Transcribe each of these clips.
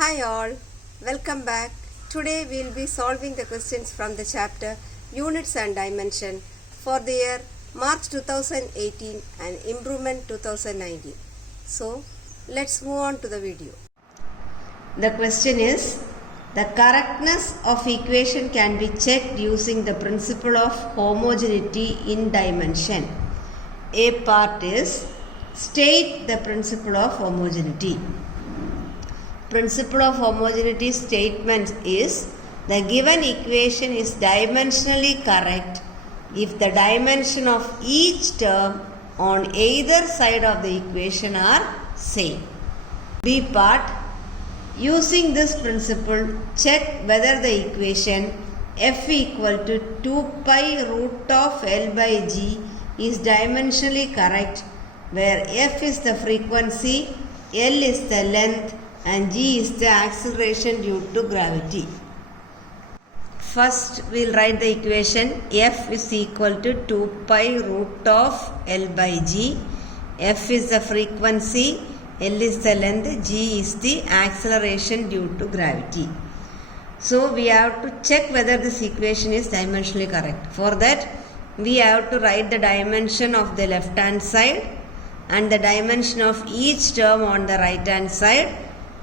Hi all, welcome back. Today we will be solving the questions from the chapter Units and Dimension for the year March 2018 and Improvement 2019. So let's move on to the video. The question is, the correctness of equation can be checked using the principle of homogeneity in dimension. A part is, state the principle of homogeneity. Principle of homogeneity statement is, the given equation is dimensionally correct if the dimension of each term on either side of the equation are same. B part, using this principle, check whether the equation f equal to 2 pi root of L by g is dimensionally correct, where f is the frequency, L is the length, and g is the acceleration due to gravity. First, we will write the equation f is equal to 2 pi root of L by g. F is the frequency, L is the length, g is the acceleration due to gravity. So, we have to check whether this equation is dimensionally correct. For that, we have to write the dimension of the left hand side and the dimension of each term on the right hand side,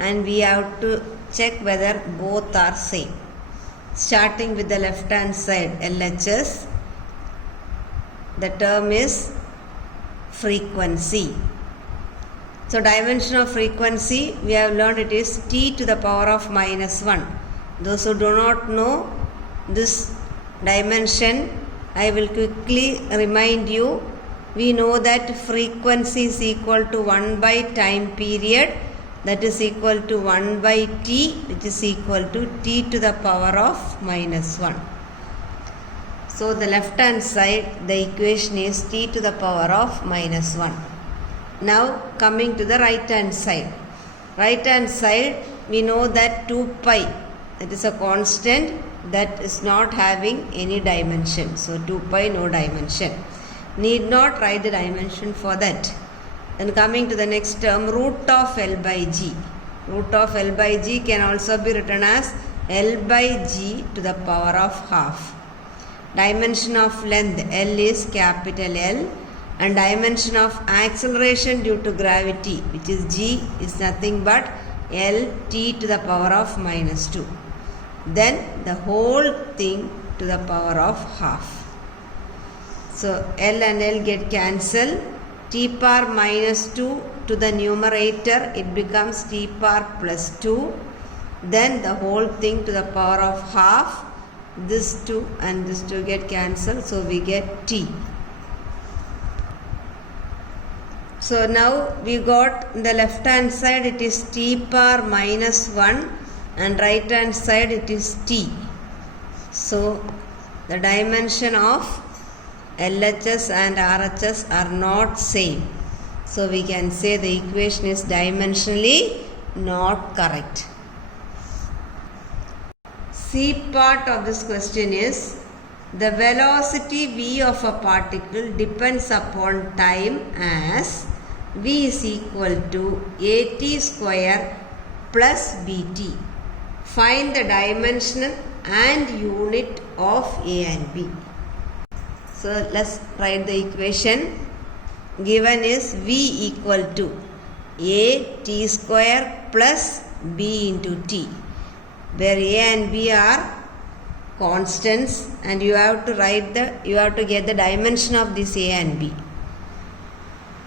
and we have to check whether both are same. Starting with the left hand side, LHS, the term is frequency. So dimension of frequency, we have learned it is t to the power of minus 1. Those who do not know this dimension, I will quickly remind you. We know that frequency is equal to 1 by time period, that is equal to 1 by t, which is equal to t to the power of minus 1. So the left hand side, the equation is t to the power of minus 1. Now coming to the right hand side. Right hand side, we know that 2 pi, that is a constant that is not having any dimension. So 2 pi no dimension. Need not write the dimension for that. Then coming to the next term, root of L by g. Root of L by g can also be written as L by g to the power of half. Dimension of length, L is capital L, and dimension of acceleration due to gravity, which is g, is nothing but L t to the power of minus 2. Then the whole thing to the power of half. So L and L get cancelled. T power minus 2 to the numerator, it becomes t power plus 2. Then the whole thing to the power of half. This 2 and this 2 get cancelled. So we get t. So now we got the left hand side, it is t power minus 1, and right hand side it is t. So the dimension of LHS and RHS are not same. So we can say the equation is dimensionally not correct. C part of this question is, the velocity v of a particle depends upon time as v is equal to at square plus bt. Find the dimension and unit of A and B. So let's write the equation. Given is v equal to a t square plus b into t, where a and b are constants, and you have to get the dimension of this a and b,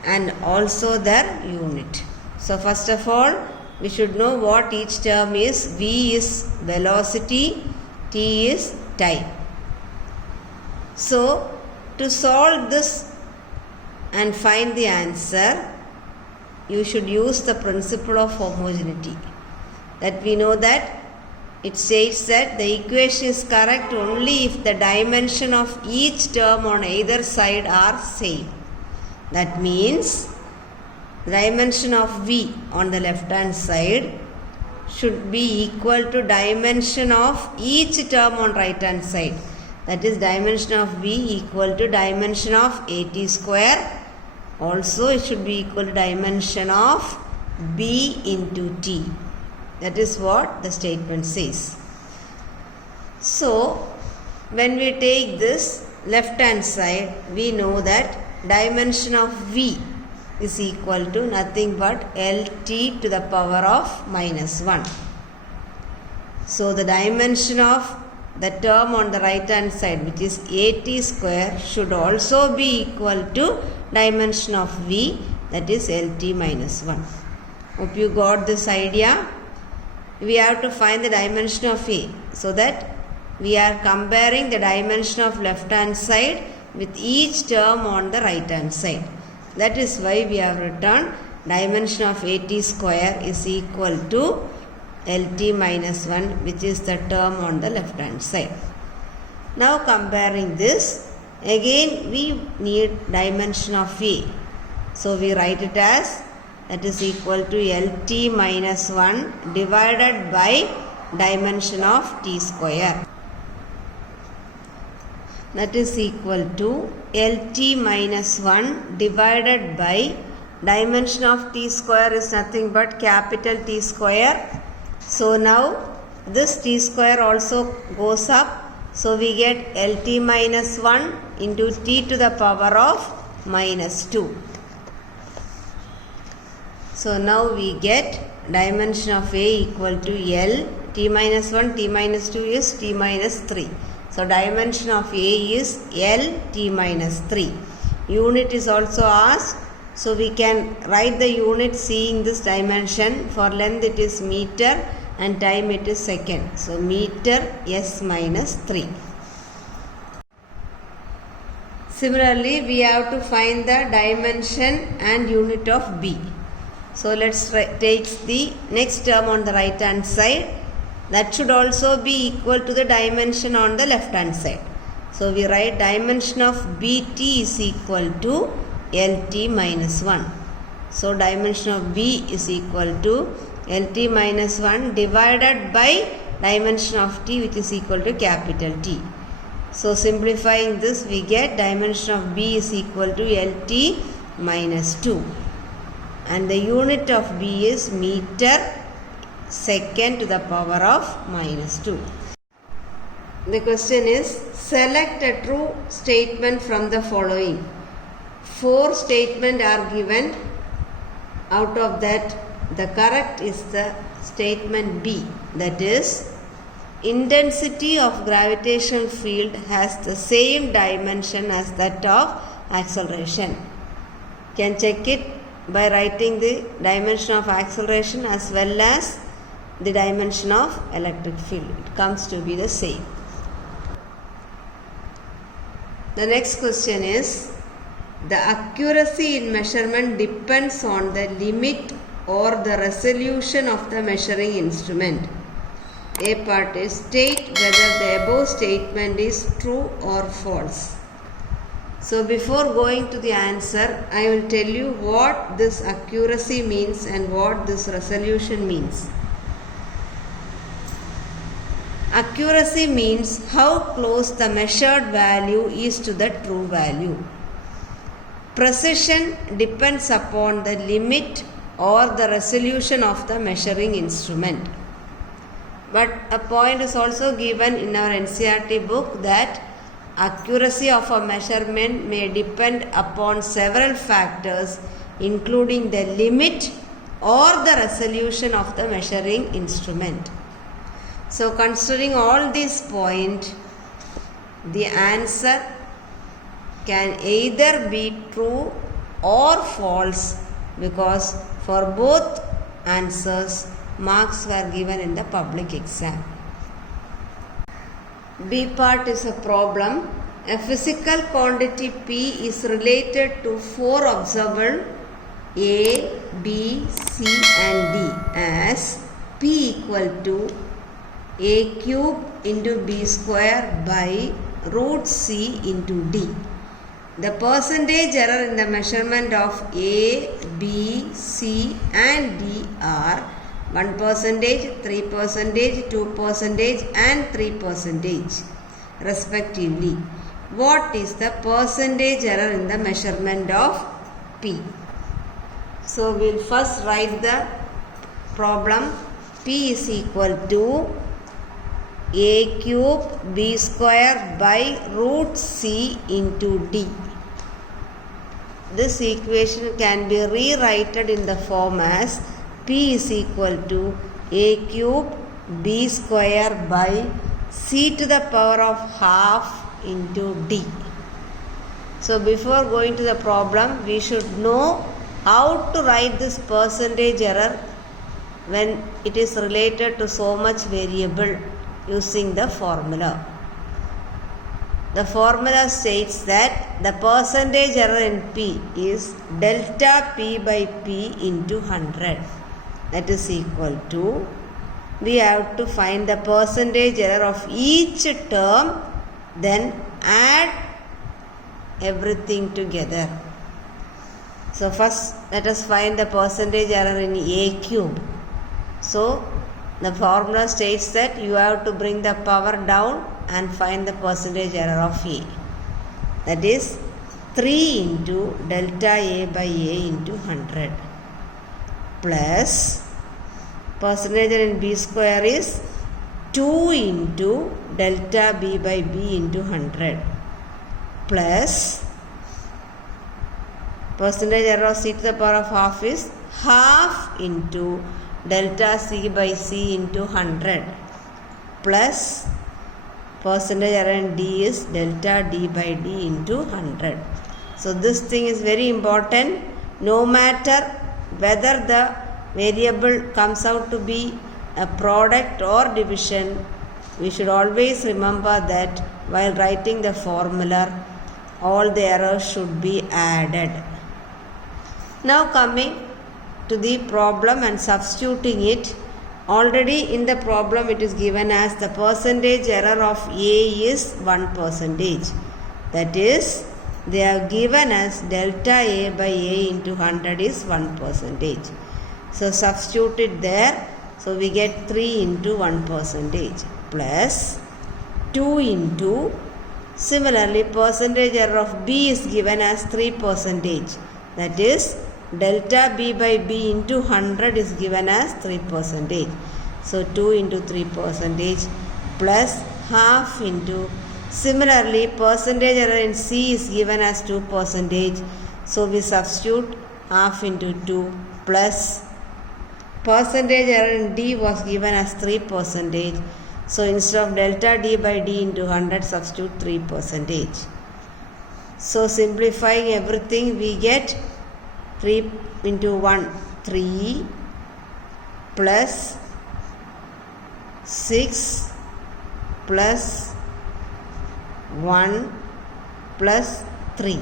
and also their unit. So first of all, we should know what each term is. V is velocity, t is time. So to solve this and find the answer, you should use the principle of homogeneity. That we know that it states that the equation is correct only if the dimension of each term on either side are same. That means the dimension of v on the left hand side should be equal to dimension of each term on right hand side. That is, dimension of v equal to dimension of at square. Also it should be equal to dimension of b into t. That is what the statement says. So, when we take this left hand side, we know that dimension of V is equal to nothing but LT to the power of minus 1. So, the dimension of the term on the right hand side, which is AT square, should also be equal to dimension of V, that is LT minus 1. Hope you got this idea. We have to find the dimension of A, so that we are comparing the dimension of left hand side with each term on the right hand side. That is why we have written dimension of AT square is equal to LT minus 1, which is the term on the left hand side. Now comparing this, again we need dimension of A. So we write it as that is equal to LT minus 1 divided by dimension of T square. That is equal to LT minus 1 divided by dimension of T square is nothing but capital T square. So now this T square also goes up. So we get LT minus 1 into T to the power of minus 2. So now we get dimension of A equal to L. T minus 1, T minus 2 is T minus 3. So dimension of A is L T minus 3. Unit is also asked. So we can write the unit seeing this dimension. For length it is meter and time it is second. So meter S minus 3. Similarly, we have to find the dimension and unit of B. So let's take the next term on the right hand side. That should also be equal to the dimension on the left hand side. So we write dimension of BT is equal to LT minus 1. So dimension of B is equal to LT minus 1 divided by dimension of T, which is equal to capital T. So simplifying this, we get dimension of B is equal to LT minus 2. And the unit of B is meter second to the power of minus 2. The question is, select a true statement from the following. 4 statements are given. Out of that, the correct is the statement B. That is, intensity of gravitational field has the same dimension as that of acceleration. You can check it by writing the dimension of acceleration as well as the dimension of electric field. It comes to be the same. The next question is, the accuracy in measurement depends on the limit or the resolution of the measuring instrument. A part is, state whether the above statement is true or false. So before going to the answer, I will tell you what this accuracy means and what this resolution means. Accuracy means how close the measured value is to the true value. Precision depends upon the limit or the resolution of the measuring instrument. But a point is also given in our NCERT book that accuracy of a measurement may depend upon several factors, including the limit or the resolution of the measuring instrument. So considering all these points, the answer can either be true or false, because for both answers marks were given in the public exam. B part is a problem. A physical quantity P is related to 4 observables A, B, C and D as P equal to A cube into B square by root C into D. The percentage error in the measurement of A, B, C and D are 1%, 3%, 2% and 3% respectively. What is the percentage error in the measurement of P? So we will first write the problem P is equal to A cube B square by root C into D. This equation can be rewritten in the form as P is equal to A cube B square by C to the power of half into D. So before going to the problem, we should know how to write this percentage error when it is related to so much variable using the formula. The formula states that the percentage error in P is delta P by P into 100. That is equal to, we have to find the percentage error of each term, then add everything together. So first let us find the percentage error in A cube. So the formula states that you have to bring the power down and find the percentage error of A. That is 3 into delta A by A into 100 plus percentage error in B square is 2 into delta B by B into 100 plus percentage error of C to the power of half is half into delta C by C into 100 plus percentage error in D is delta D by D into 100. So this thing is very important. No matter whether the variable comes out to be a product or division, we should always remember that while writing the formula, all the errors should be added. Now coming to the problem and substituting it. Already in the problem it is given as the percentage error of A is 1%. That is, they have given us delta A by A into 100 is 1%. So substitute it there. So we get 3 into 1% plus 2 into, similarly percentage error of B is given as 3%. That is, delta B by B into 100 is given as 3%. So 2 into 3% plus half into, similarly percentage error in C is given as 2%. So we substitute half into 2 plus percentage error in D was given as 3%. So instead of delta D by D into 100, substitute 3%. So simplifying everything, we get 3 into 1, 3 plus 6 plus 1 plus 3.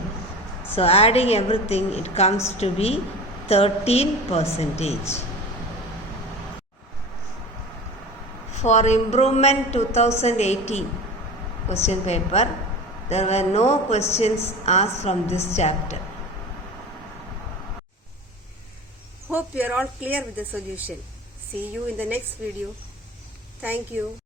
So adding everything, it comes to be 13%. For improvement 2018 question paper, there were no questions asked from this chapter. Hope you are all clear with the solution. See you in the next video. Thank you.